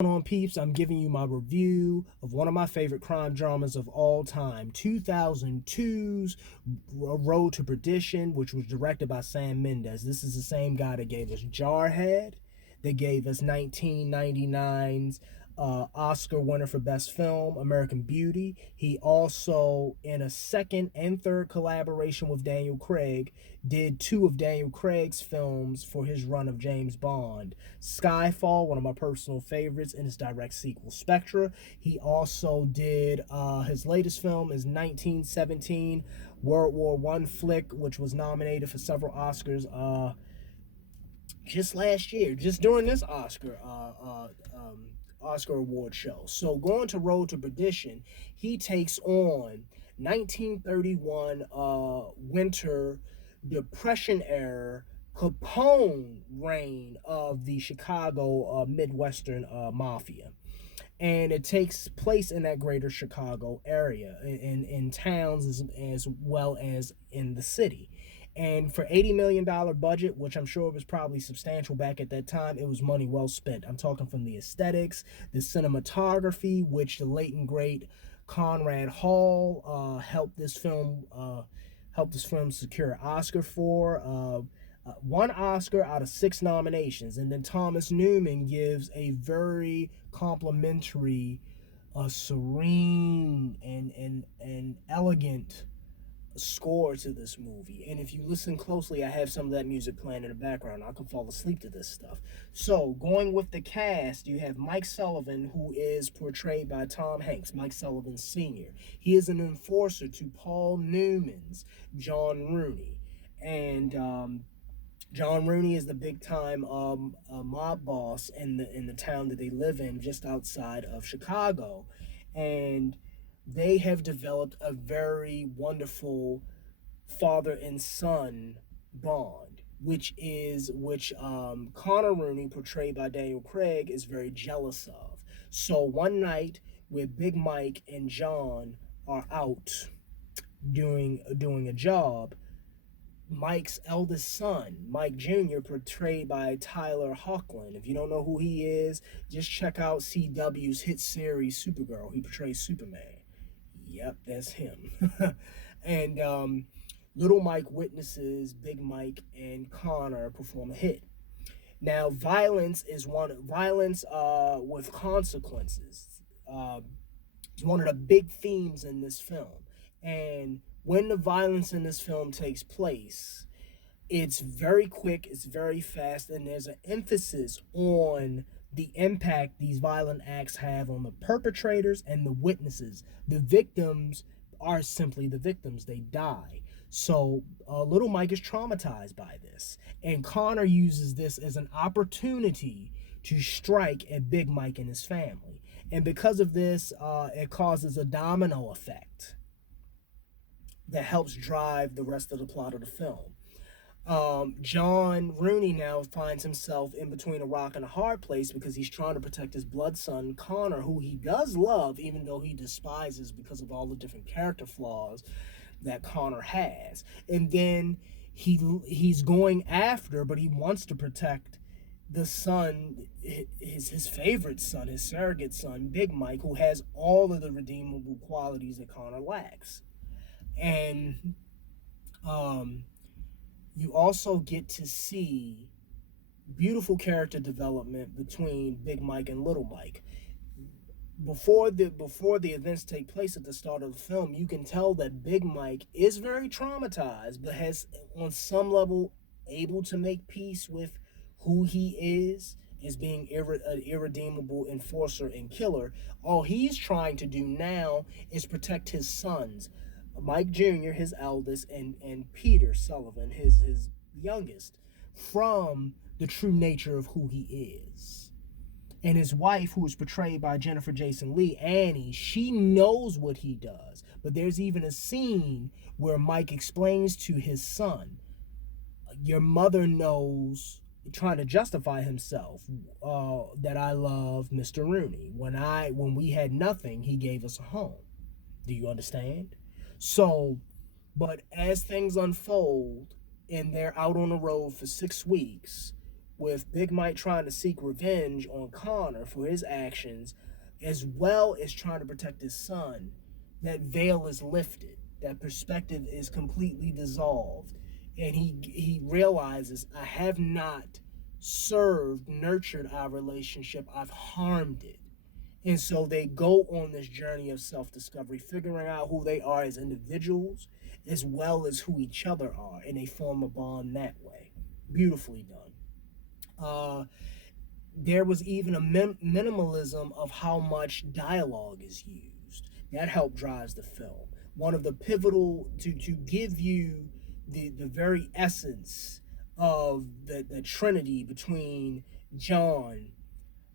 On Peeps, I'm giving you my review of one of my favorite crime dramas of all time, 2002's Road to Perdition, which was directed by Sam Mendes. This is the same guy that gave us Jarhead, that gave us 1999's Oscar winner for Best Film, American Beauty. He also, in a second and third collaboration with Daniel Craig, did two of Daniel Craig's films for his run of James Bond. Skyfall, one of my personal favorites, and his direct sequel, Spectre. He also did his latest film is 1917, World War One flick, which was nominated for several Oscars just last year, just during this Oscar award show. So going to Road to Perdition, he takes on 1931 winter Depression era Capone reign of the Chicago Midwestern Mafia. And it takes place in that greater Chicago area, in towns as well as in the city. And for $80 million budget, which I'm sure was probably substantial back at that time, it was money well spent. I'm talking from the aesthetics, the cinematography, which the late and great Conrad Hall helped this film secure an Oscar for. One Oscar out of six nominations, and then Thomas Newman gives a very complimentary, serene and elegant score to this movie. And if you listen closely, I have some of that music playing in the background. I can fall asleep to this stuff. So, going with the cast, you have Mike Sullivan, who is portrayed by Tom Hanks, Mike Sullivan Sr. He is an enforcer to Paul Newman's John Rooney. And John Rooney is the big time mob boss in the town that they live in, just outside of Chicago, and they have developed a very wonderful father and son bond, which Connor Rooney, portrayed by Daniel Craig, is very jealous of. So one night, where Big Mike and John are out doing a job, Mike's eldest son, Mike Jr., portrayed by Tyler Hoechlin. If you don't know who he is, just check out CW's hit series Supergirl. He portrays Superman. Yep, that's him. And little Mike witnesses Big Mike and Connor perform a hit. Now, violence with consequences. Is one of the big themes in this film. And when the violence in this film takes place, it's very quick, it's very fast, and there's an emphasis on the impact these violent acts have on the perpetrators and the witnesses. The victims are simply the victims, they die. So little Mike is traumatized by this, and Connor uses this as an opportunity to strike at Big Mike and his family. And because of this, it causes a domino effect that helps drive the rest of the plot of the film. John Rooney now finds himself in between a rock and a hard place because he's trying to protect his blood son, Connor, who he does love, even though he despises because of all the different character flaws that Connor has. And then he's going after, but he wants to protect the son, his favorite son, his surrogate son, Big Mike, who has all of the redeemable qualities that Connor lacks. And you also get to see beautiful character development between Big Mike and Little Mike. Before the events take place at the start of the film, you can tell that Big Mike is very traumatized, but has on some level able to make peace with who he is as being an irredeemable enforcer and killer. All he's trying to do now is protect his sons, Mike Jr., his eldest, and Peter Sullivan, his youngest, from the true nature of who he is. And his wife, who is portrayed by Jennifer Jason Leigh, Annie, she knows what he does. But there's even a scene where Mike explains to his son, your mother knows, trying to justify himself, that I love Mr. Rooney. When we had nothing, he gave us a home. Do you understand? So, but as things unfold and they're out on the road for 6 weeks, with Big Mike trying to seek revenge on Connor for his actions, as well as trying to protect his son, that veil is lifted. That perspective is completely dissolved. And he realizes, I have not served, nurtured our relationship, I've harmed it. And so they go on this journey of self discovery, figuring out who they are as individuals as well as who each other are. And they form a bond that way. Beautifully done. Uh, there was even a minimalism of how much dialogue is used. That helped drives the film. One of the pivotal to give you the very essence of the trinity between John,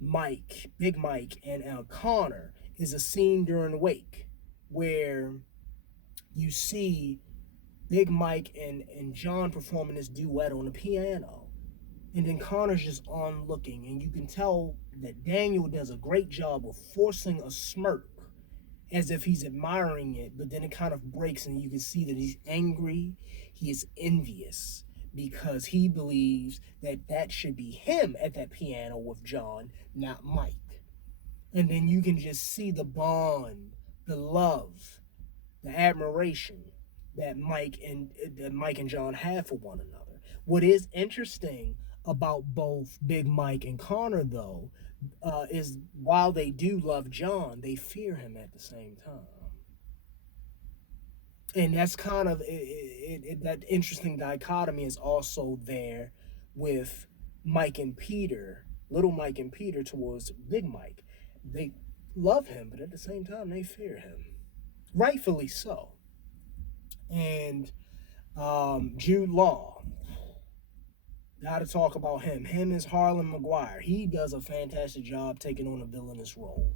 Mike, Big Mike, and Connor is a scene during Wake where you see Big Mike and John performing this duet on the piano. And then Connor's just on looking, and you can tell that Daniel does a great job of forcing a smirk as if he's admiring it, but then it kind of breaks, and you can see that he's angry, he is envious, because he believes that that should be him at that piano with John, not Mike. And then you can just see the bond, the love, the admiration that Mike and John have for one another. What is interesting about both Big Mike and Connor, though, is while they do love John, they fear him at the same time. And that's kind of that interesting dichotomy is also there with Mike and Peter, little Mike and Peter towards Big Mike. They love him, but at the same time, they fear him. Rightfully so. And Jude Law, got to talk about him. Him is Harlan Maguire. He does a fantastic job taking on a villainous role.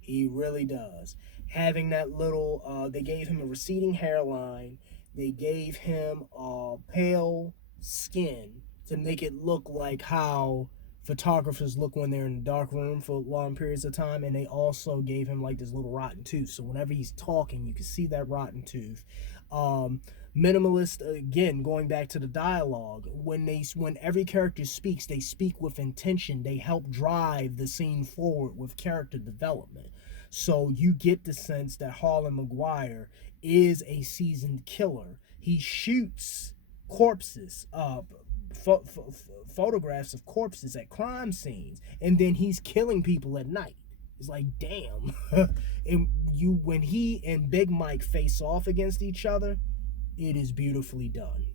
He really does. Having that little, they gave him a receding hairline. They gave him pale skin to make it look like how photographers look when they're in a dark room for long periods of time. And they also gave him like this little rotten tooth. So whenever he's talking, you can see that rotten tooth. Minimalist, again, going back to the dialogue, when every character speaks, they speak with intention. They help drive the scene forward with character development. So you get the sense that Harlan Maguire is a seasoned killer. He shoots corpses, photographs of corpses at crime scenes, and then he's killing people at night. It's like, damn. And when he and Big Mike face off against each other, it is beautifully done.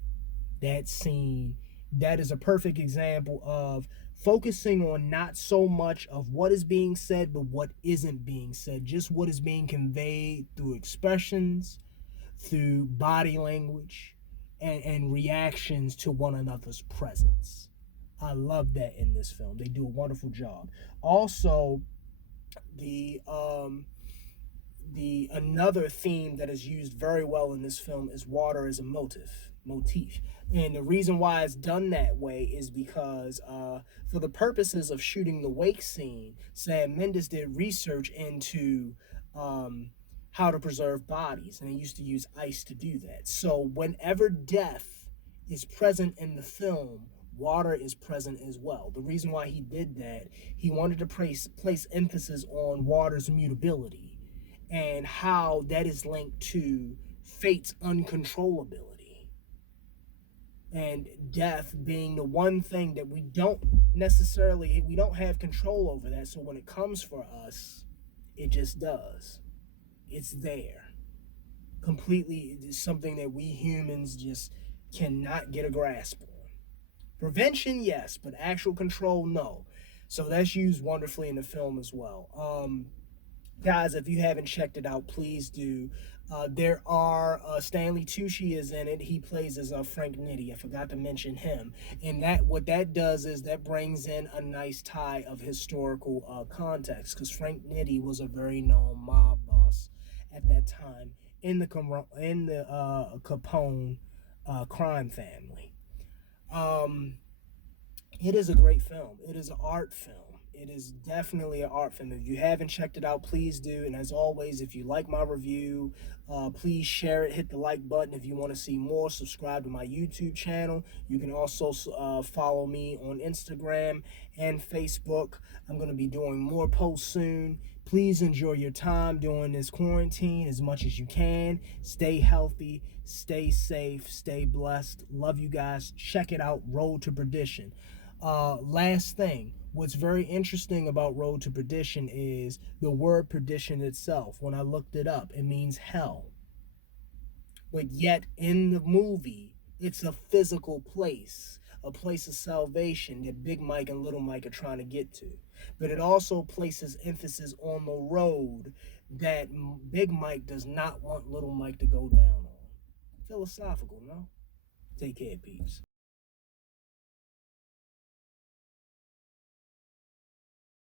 That scene, that is a perfect example of focusing on not so much of what is being said, but what isn't being said. Just what is being conveyed through expressions, through body language, and reactions to one another's presence. I love that in this film. They do a wonderful job. Also, the another theme that is used very well in this film is water as a motif. And the reason why it's done that way is because for the purposes of shooting the wake scene, Sam Mendes did research into how to preserve bodies, and they used to use ice to do that. So whenever death is present in the film, water is present as well. The reason why he did that, he wanted to place emphasis on water's mutability and how that is linked to fate's uncontrollability. And death being the one thing that we don't have control over that. So when it comes for us, it just does. It's there. Completely, it's something that we humans just cannot get a grasp on. Prevention, yes, but actual control, no. So that's used wonderfully in the film as well. Guys, if you haven't checked it out, please do. There are Stanley Tucci is in it. He plays as Frank Nitti. I forgot to mention him. And that what that does is that brings in a nice tie of historical context, because Frank Nitti was a very known mob boss at that time in the Capone crime family. It is a great film. It is an art film. It is definitely an art film. If you haven't checked it out, please do. And as always, if you like my review, please share it. Hit the like button if you want to see more. Subscribe to my YouTube channel. You can also follow me on Instagram and Facebook. I'm going to be doing more posts soon. Please enjoy your time during this quarantine as much as you can. Stay healthy, stay safe, stay blessed. Love you guys. Check it out, Road to Perdition. Last thing, what's very interesting about Road to Perdition is the word perdition itself. When I looked it up, it means hell. But yet in the movie, it's a physical place, a place of salvation that Big Mike and Little Mike are trying to get to. But it also places emphasis on the road that Big Mike does not want Little Mike to go down on. Philosophical, no? Take care, peeps.